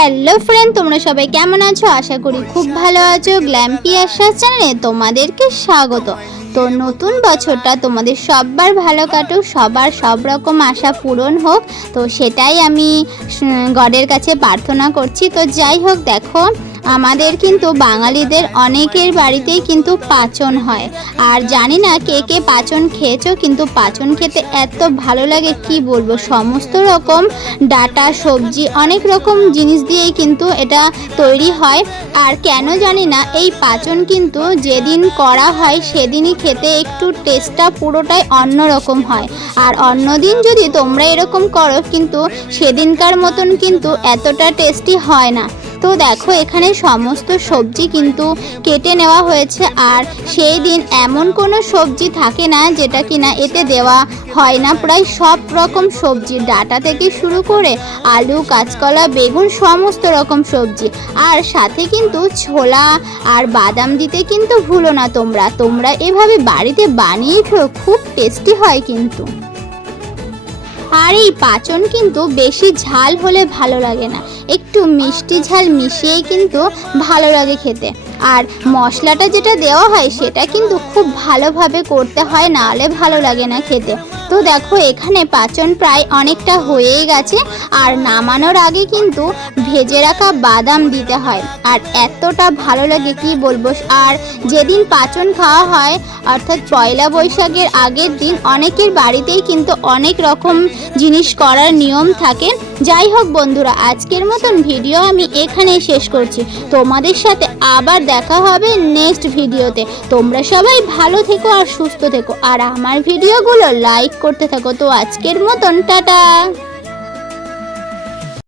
Hello friend, তোমরা সবাই কেমন আছো? আশা করি খুব ভালো আছো। গ্ল্যাম্পি আশ্বাস চ্যানেলে তোমাদেরকে স্বাগত। তো নতুন বছরটা তোমাদের সবার ভালো কাটুক, সবার সব রকম আশা পূরণ হোক। তো সেটাই আমি গডের কাছে প্রার্থনা করছি। তো যাই হোক, দেখো আমাদের কিন্তু বাঙালিদের অনেকের বাড়িতেই কিন্তু পাচন হয়। আর জানি না কে কে পাচন খেয়েছো, কিন্তু পাচন খেতে এত ভালো লাগে, কি বলব? সমস্ত রকম ডাটা, সবজি, অনেক রকম জিনিস দিয়েই কিন্তু এটা তৈরি হয়। আর কেন জানি না, এই পাচন কিন্তু যেদিন করা হয়, সেদিনই খেতে একটু টেস্টটা পুরোটাই অন্য রকম হয়। আর অন্যদিন যদি তোমরা এরকম করো, কিন্তু সেদিনকার মতন কিন্তু এতটা টেস্টি হয় না। তো দেখো, এখানে সমস্ত সবজি কিন্তু কেটে নেওয়া হয়েছে। আর সেই দিন এমন কোনো সবজি থাকে না যেটা কিনা এতে দেওয়া হয় না। প্রায় সব রকম সবজি, ডাটা থেকে শুরু করে আলু, কাঁচকলা, বেগুন, সমস্ত রকম সবজি। আর সাথে কিন্তু ছোলা আর বাদাম দিতে কিন্তু ভুলো না তোমরা। তোমরা এভাবে বাড়িতে বানিয়ে খেও খুব টেস্টি হয় কিন্তু। আর এই পাচন কিন্তু বেশি ঝাল হলে ভালো লাগে না। একটু মিষ্টি ঝাল মিশিয়েই কিন্তু ভালো লাগে খেতে। আর মশলাটা যেটা দেওয়া হয় সেটা কিন্তু খুব ভালোভাবে করতে হয়, নাহলে ভালো লাগে না খেতে। তো দেখো, এখানে পাচন প্রায় অনেকটা হয়েই গেছে, আর নামানোর আগে কিন্তু ভেজে রাখা বাদাম দিতে হয়। আর এতটা ভালো লাগে, কি বলব? আর যেদিন পাচন খাওয়া হয়, অর্থাৎ পয়লা বৈশাখের আগের দিন, অনেকের বাড়িতেই কিন্তু অনেক রকম জিনিস করার নিয়ম থাকে। যাই হোক বন্ধুরা, আজকের মতন ভিডিও আমি এখানেই শেষ করছি। তোমাদের সাথে আবার দেখা হবে নেক্সট ভিডিওতে। তোমরা সবাই ভালো থেকো আর সুস্থ থেকো। আর আমার ভিডিওগুলো লাইক করতে থাকো। তো আজকের মতন, টাটা!